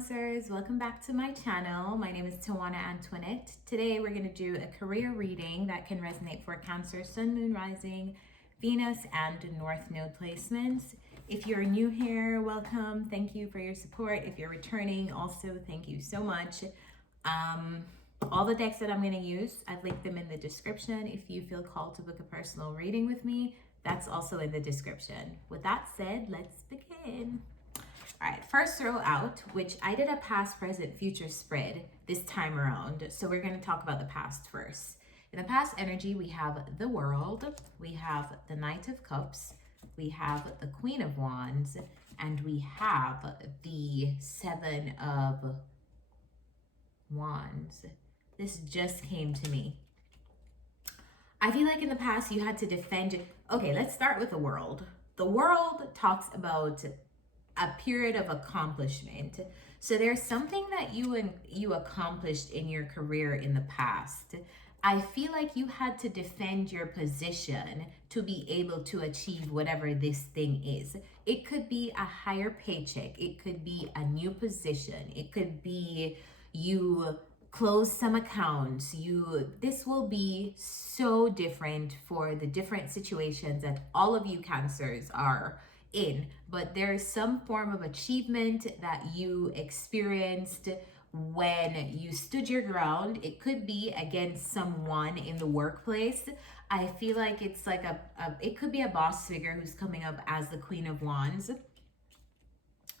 Cancers, welcome back to my channel. My name is Tawanantoinette. Today we're going to do a career reading that can resonate for Cancer, Sun, Moon, Rising, Venus, and North Node placements. If you're new here, welcome. Thank you for your support. If you're returning, also thank you so much. All the decks that I'm going to use, I've linked them in the description. If you feel called to book a personal reading with me, that's also in the description. With that said, let's begin. All right, first row out, which I did a past, present, future spread this time around. So we're going to talk about the past first. In the past energy, we have the World, we have the Knight of Cups, we have the Queen of Wands, and we have the Seven of Wands. This just came to me. I feel like in the past you had to defend. Okay, let's start with the World. The World talks about a period of accomplishment. So there's something that you accomplished in your career in the past. I feel like you had to defend your position to be able to achieve whatever this thing is. It could be a higher paycheck. It could be a new position. It could be you close some accounts. This will be so different for the different situations that all of you Cancers are in, but there's some form of achievement that you experienced when you stood your ground. It could be against someone in the workplace. I feel like it's like it could be a boss figure who's coming up as the Queen of Wands,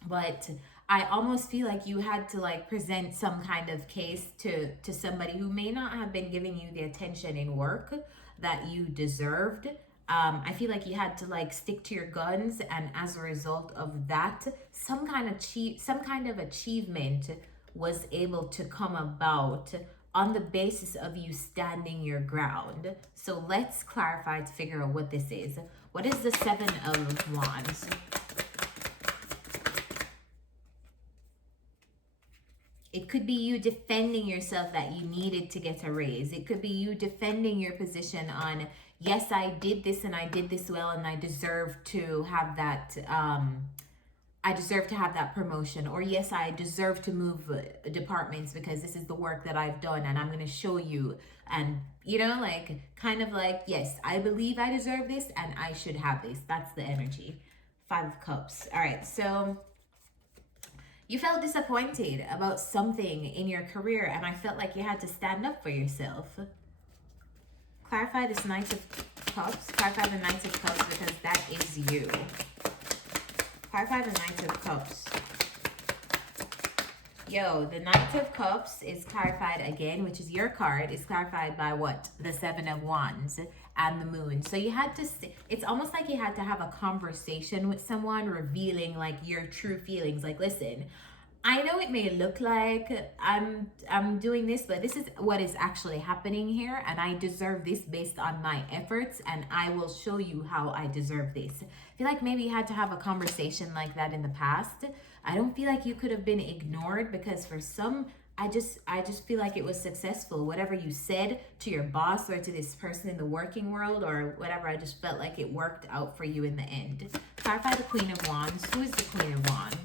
but I almost feel like you had to like present some kind of case to somebody who may not have been giving you the attention in work that you deserved. I feel like you had to like stick to your guns, and as a result of that, some kind of achievement was able to come about on the basis of you standing your ground. So let's clarify to figure out what this is. What is the Seven of Wands? It could be you defending yourself that you needed to get a raise. It could be you defending your position on, yes, I did this and I did this well and I deserve to have that, promotion. Or yes, I deserve to move departments because this is the work that I've done and I'm going to show you. And, you know, like, kind of like, yes, I believe I deserve this and I should have this. That's the energy. Five of Cups. All right, so you felt disappointed about something in your career, and I felt like you had to stand up for yourself. Clarify this Knight of Cups. Clarify the Knight of Cups because that is you. Clarify the Knight of Cups. Yo, the Knight of Cups is clarified again, which is your card, is clarified by what? The Seven of Wands and the Moon. So you had to, it's almost like you had to have a conversation with someone revealing like your true feelings. Like, listen, I know it may look like I'm doing this, but this is what is actually happening here, and I deserve this based on my efforts, and I will show you how I deserve this. I feel like maybe you had to have a conversation like that in the past. I don't feel like you could have been ignored, because for some, I just feel like it was successful. Whatever you said to your boss or to this person in the working world or whatever, I just felt like it worked out for you in the end. Clarify the Queen of Wands. Who is the Queen of Wands?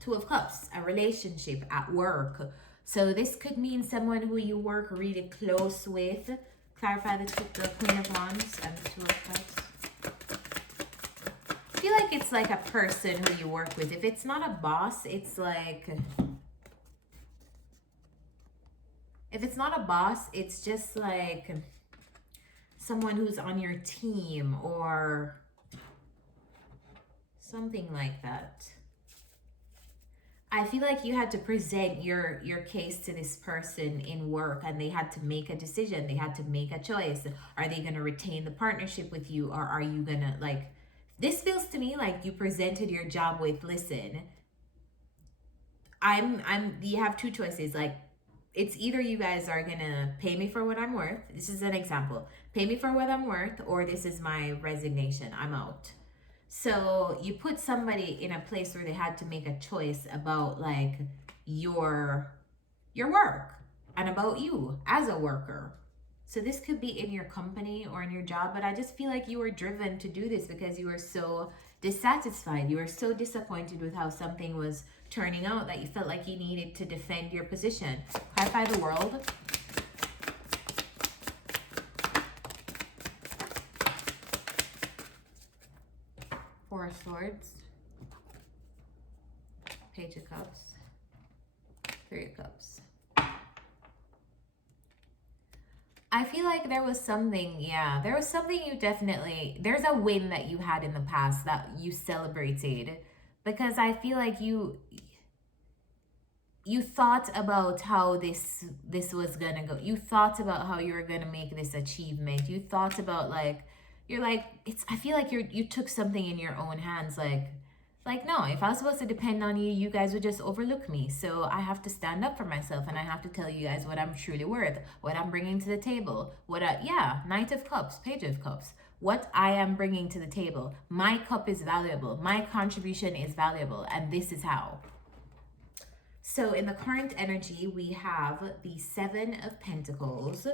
Two of Cups, a relationship at work. So this could mean someone who you work really close with. Clarify the Queen of Wands and the Two of Cups. I feel like it's like a person who you work with. If it's not a boss, it's like, if it's not a boss, it's just like someone who's on your team or something like that. I feel like you had to present your case to this person in work, and they had to make a decision. They had to make a choice. Are they going to retain the partnership with you, or are you going to, like, this feels to me like you presented your job with, listen, you have two choices. Like, it's either you guys are going to pay me for what I'm worth. This is an example. Pay me for what I'm worth, or this is my resignation. I'm out. So you put somebody in a place where they had to make a choice about like your work and about you as a worker. So this could be in your company or in your job, but I just feel like you were driven to do this because you were so dissatisfied. You were so disappointed with how something was turning out that you felt like you needed to defend your position. Clarify the World. Four of Swords. Page of Cups. Three of Cups. I feel like there was something, there was something you definitely, there's a win that you had in the past that you celebrated, because I feel like you thought about how this was gonna go. You thought about how you were gonna make this achievement. You thought about like, you're like, I feel like you took something in your own hands, like, no, if I was supposed to depend on you, you guys would just overlook me. So I have to stand up for myself, and I have to tell you guys what I'm truly worth, what I'm bringing to the table. Knight of Cups, Page of Cups. What I am bringing to the table. My cup is valuable. My contribution is valuable, and this is how. So in the current energy, we have the Seven of Pentacles,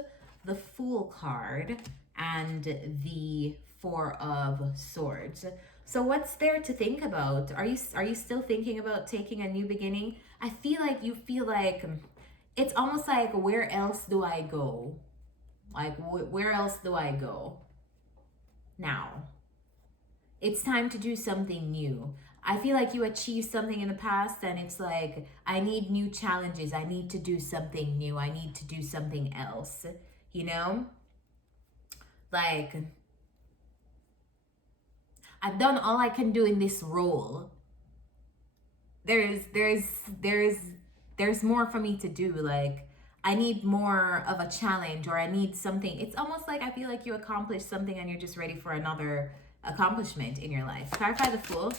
the Fool card, and the Four of Swords. So what's there to think about? Are you still thinking about taking a new beginning? I feel like you feel like it's almost like, where else do I go? Like, where else do I go? Now, it's time to do something new. I feel like you achieved something in the past, and it's like, I need new challenges. I need to do something new. I need to do something else, you know? Like, I've done all I can do in this role. There's more for me to do. Like, I need more of a challenge, or I need something. It's almost like I feel like you accomplished something and you're just ready for another accomplishment in your life. Clarify the Fool.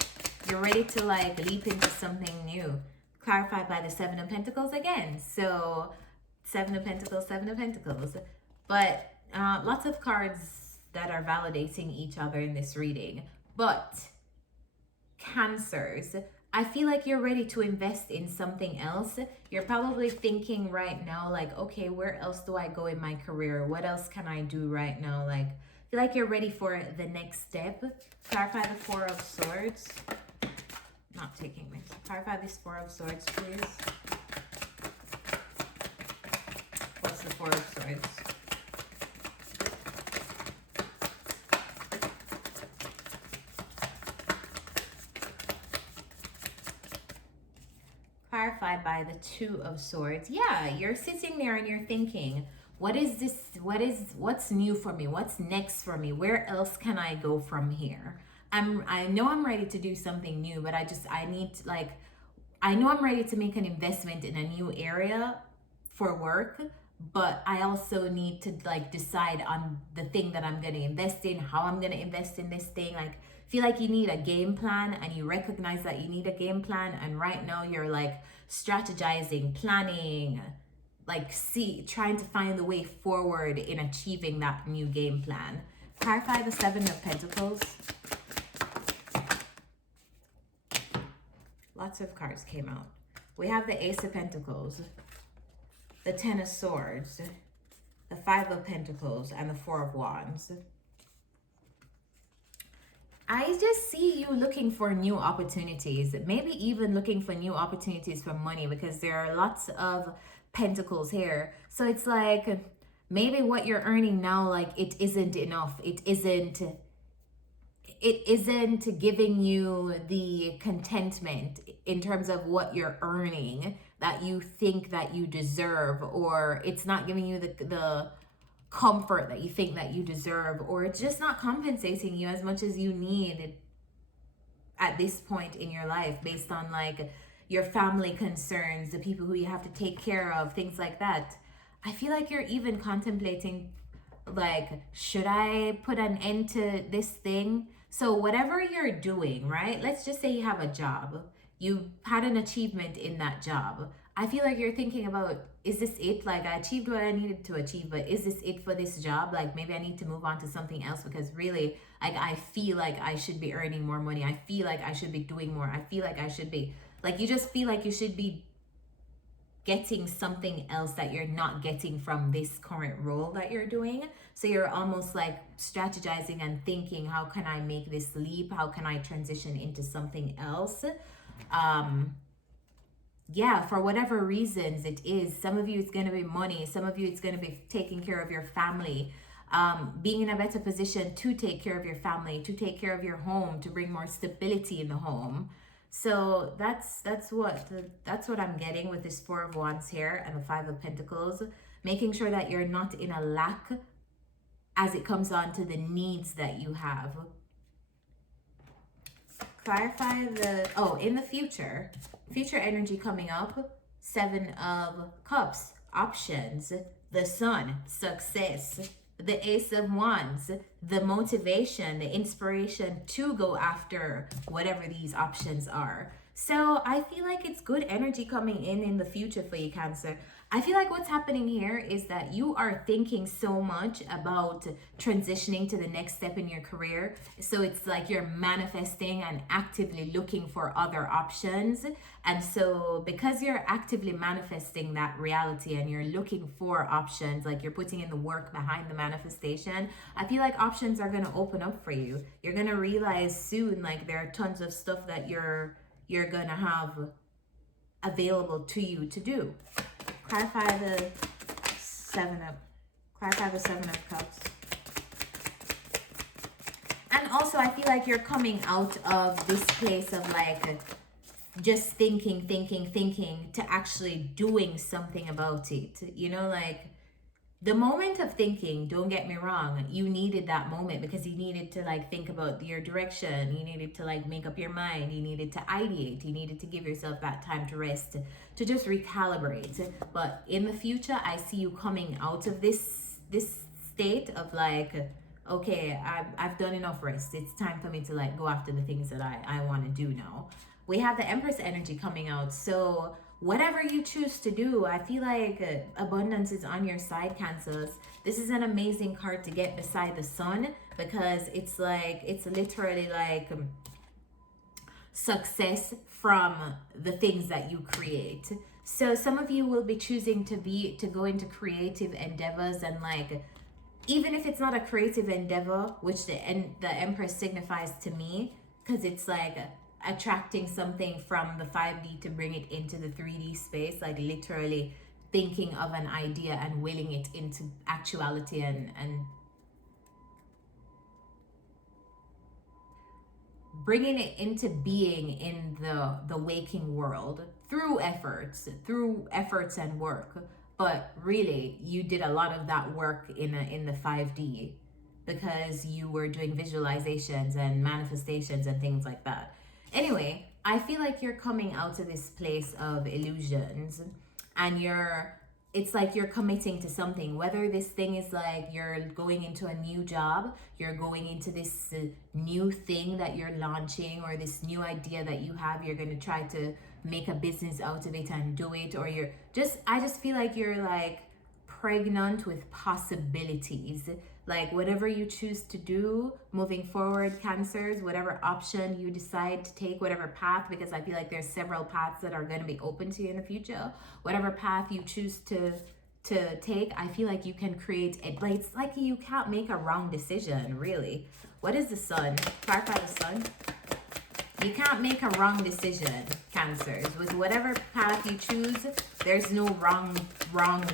You're ready to like leap into something new. Clarified by the Seven of Pentacles again. So Seven of Pentacles, Seven of Pentacles. But lots of cards that are validating each other in this reading. But Cancers, I feel like you're ready to invest in something else. You're probably thinking right now, like, okay, where else do I go in my career? What else can I do right now? Like, I feel like you're ready for the next step. Clarify the Four of Swords. Not taking this. Clarify this Four of Swords, please. What's the Four of Swords? Clarified by the Two of Swords. Yeah, you're sitting there and you're thinking, what is this? What's new for me? What's next for me? Where else can I go from here? I know I'm ready to do something new, but I know I'm ready to make an investment in a new area for work, but I also need to like decide on the thing that I'm going to invest in, how I'm going to invest in this thing. Like, feel like you need a game plan, and you recognize that you need a game plan, and right now you're like strategizing, planning, like trying to find the way forward in achieving that new game plan. Clarify the Seven of Pentacles. Lots of cards came out. We have the Ace of Pentacles, the Ten of Swords, the Five of Pentacles, and the Four of Wands. I just see you looking for new opportunities, maybe even looking for new opportunities for money, because there are lots of pentacles here. So it's like, maybe what you're earning now, like, it isn't enough. It isn't giving you the contentment in terms of what you're earning that you think that you deserve, or it's not giving you the comfort that you think that you deserve, or it's just not compensating you as much as you need at this point in your life, based on like your family concerns, the people who you have to take care of, things like that. I feel like you're even contemplating, like, should I put an end to this thing? So whatever you're doing, right? Let's just say you have a job. You had an achievement in that job. I feel like you're thinking about, is this it? Like, I achieved what I needed to achieve, but is this it for this job? Like, maybe I need to move on to something else, because really, like, I feel like I should be earning more money. I feel like I should be doing more. I feel like I should be, like, you just feel like you should be getting something else that you're not getting from this current role that you're doing. So you're almost like strategizing and thinking, how can I make this leap? How can I transition into something else? Yeah, for whatever reasons it is. Some of you it's going to be money, some of you it's going to be taking care of your family, being in a better position to take care of your family, to take care of your home, to bring more stability in the home. So that's what I'm getting with this Four of Wands here and the Five of Pentacles, making sure that you're not in a lack as it comes on to the needs that you have. Clarify the, oh, in the future energy coming up, Seven of Cups, options, the Sun, success, the Ace of Wands, the motivation, the inspiration to go after whatever these options are. So I feel like it's good energy coming in the future for you, Cancer. I feel like what's happening here is that you are thinking so much about transitioning to the next step in your career. So it's like you're manifesting and actively looking for other options. And so because you're actively manifesting that reality and you're looking for options, like you're putting in the work behind the manifestation, I feel like options are going to open up for you. You're going to realize soon, like there are tons of stuff that you're going to have available to you to do. Clarify the Seven of Cups. And also I feel like you're coming out of this place of like just thinking to actually doing something about it. You know, like the moment of thinking, don't get me wrong, you needed that moment because you needed to like think about your direction, you needed to like make up your mind, you needed to ideate, you needed to give yourself that time to rest, to just recalibrate. But in the future, I see you coming out of this state of like, okay, I've done enough rest, it's time for me to like go after the things that I want to do now. We have the Empress energy coming out, so whatever you choose to do, I feel like abundance is on your side, Cancers. This is an amazing card to get beside the Sun because it's like, it's literally like success from the things that you create. So some of you will be choosing to go into creative endeavors, and like, even if it's not a creative endeavor, which the Empress signifies to me, because it's like attracting something from the 5D to bring it into the 3D space, like literally thinking of an idea and willing it into actuality and bringing it into being in the waking world through efforts and work. But really you did a lot of that work in the 5D because you were doing visualizations and manifestations and things like that. Anyway, I feel like you're coming out of this place of illusions, and it's like you're committing to something, whether this thing is like you're going into a new job, you're going into this new thing that you're launching, or this new idea that you have, you're going to try to make a business out of it and do it, or I just feel like you're like pregnant with possibilities. Like whatever you choose to do moving forward, Cancers, whatever option you decide to take, whatever path, because I feel like there's several paths that are going to be open to you in the future. Whatever path you choose to take, I feel like you can create it. But it's like you can't make a wrong decision, really. What is the Sun? Clarify the Sun. You can't make a wrong decision, Cancers. With whatever path you choose, there's no wrong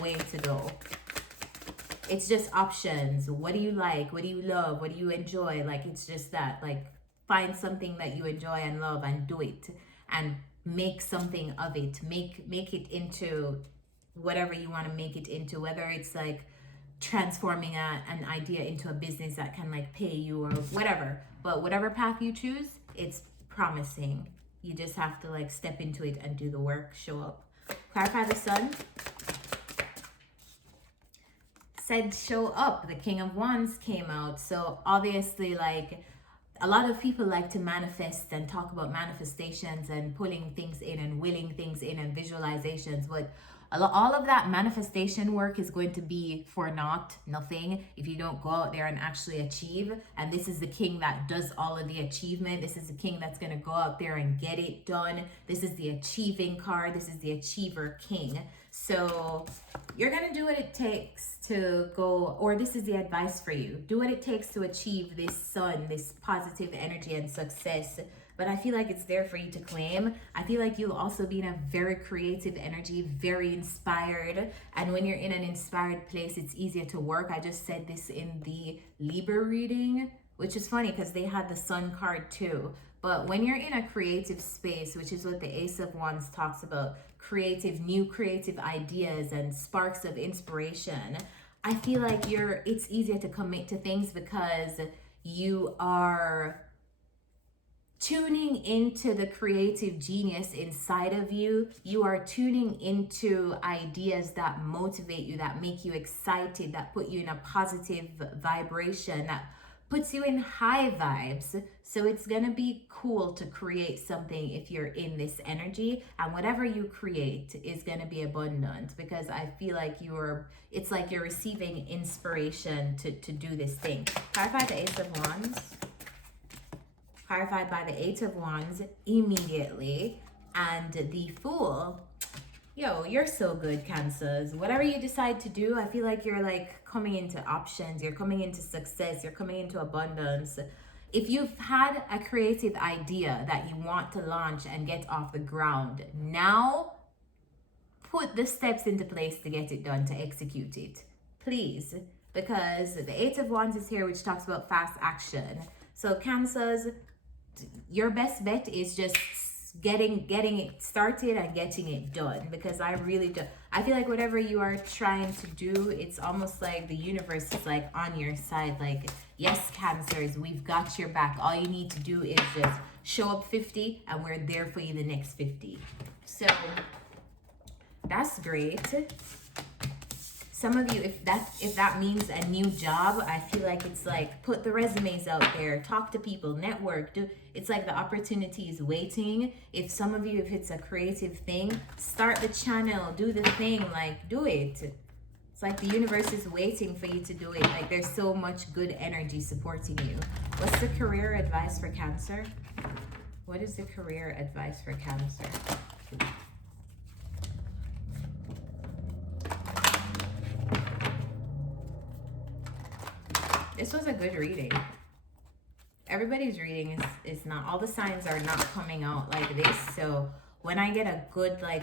way to go. It's just options. What do you like? What do you love? What do you enjoy? Like, it's just that. Like, find something that you enjoy and love and do it. And make something of it. Make it into whatever you want to make it into. Whether it's like transforming an idea into a business that can like pay you or whatever. But whatever path you choose, it's promising. You just have to like step into it and do the work. Show up. Clarify the Sun. Said show up. The King of Wands came out. So obviously, like, a lot of people like to manifest and talk about manifestations and pulling things in and willing things in and visualizations, but All of that manifestation work is going to be for nothing if you don't go out there and actually achieve. And this is the king that does all of the achievement. This is the king that's going to go out there and get it done. This is the achieving card. This is the achiever king. So you're going to do what it takes to go, or this is the advice for you. Do what it takes to achieve this sun, this positive energy and success. But I feel like it's there for you to claim. I feel like you'll also be in a very creative energy, very inspired. And when you're in an inspired place, it's easier to work. I just said this in the Libra reading, which is funny because they had the sun card too. But when you're in a creative space, which is what the Ace of Wands talks about, new creative ideas and sparks of inspiration, I feel like it's easier to commit to things because you are tuning into the creative genius inside of you. You are tuning into ideas that motivate you, that make you excited, that put you in a positive vibration, that puts you in high vibes. So it's gonna be cool to create something if you're in this energy, and whatever you create is gonna be abundant, because I feel like it's like you're receiving inspiration to do this thing. Clarified the Ace of Wands. Clarified by the Eight of Wands immediately. And the Fool. Yo, you're so good, Cancers. Whatever you decide to do, I feel like you're like coming into options. You're coming into success. You're coming into abundance. If you've had a creative idea that you want to launch and get off the ground, now put the steps into place to get it done, to execute it. Please. Because the Eight of Wands is here, which talks about fast action. So Cancers, your best bet is just getting it started and getting it done, because I really do. I feel like whatever you are trying to do, it's almost like the universe is like on your side. Like, yes, Cancers, we've got your back. All you need to do is just show up 50 and we're there for you the next 50. So that's great. Some of you, if that means a new job, I feel like it's like put the resumes out there, talk to people, network. It's like the opportunity is waiting. If some of you, if it's a creative thing, start the channel, do the thing, like do it. It's like the universe is waiting for you to do it. Like there's so much good energy supporting you. What's the career advice for Cancer? What is the career advice for Cancer? This was a good reading. Everybody's reading is not, all the signs are not coming out like this. So when I get a good like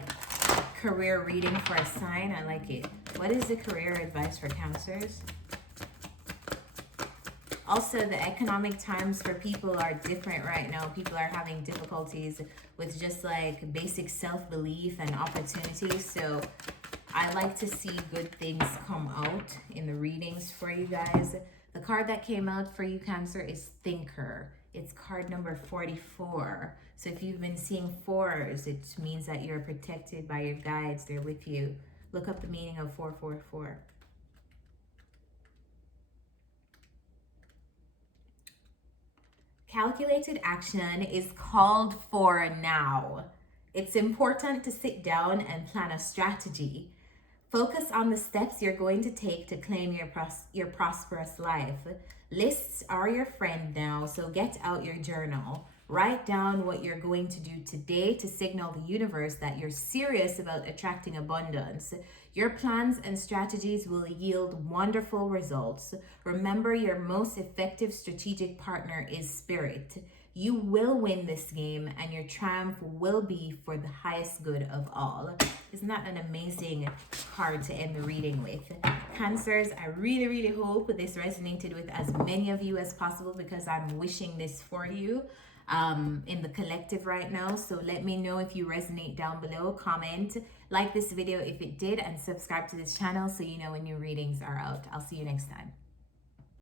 career reading for a sign, I like it. What is the career advice for Cancers? Also, the economic times for people are different right now. People are having difficulties with just like basic self-belief and opportunities. So I like to see good things come out in the readings for you guys. The card that came out for you, Cancer, is Thinker. It's card number 44. So if you've been seeing fours, it means that you're protected by your guides. They're with you. Look up the meaning of 444. Calculated action is called for now. It's important to sit down and plan a strategy. Focus on the steps you're going to take to claim your prosperous life. Lists are your friend now, so get out your journal. Write down what you're going to do today to signal the universe that you're serious about attracting abundance. Your plans and strategies will yield wonderful results. Remember, your most effective strategic partner is Spirit. You will win this game, and your triumph will be for the highest good of all. Isn't that an amazing card to end the reading with? Cancers, I really, really hope this resonated with as many of you as possible, because I'm wishing this for you in the collective right now. So let me know if you resonate down below. Comment, like this video if it did, and subscribe to this channel so you know when new readings are out. I'll see you next time.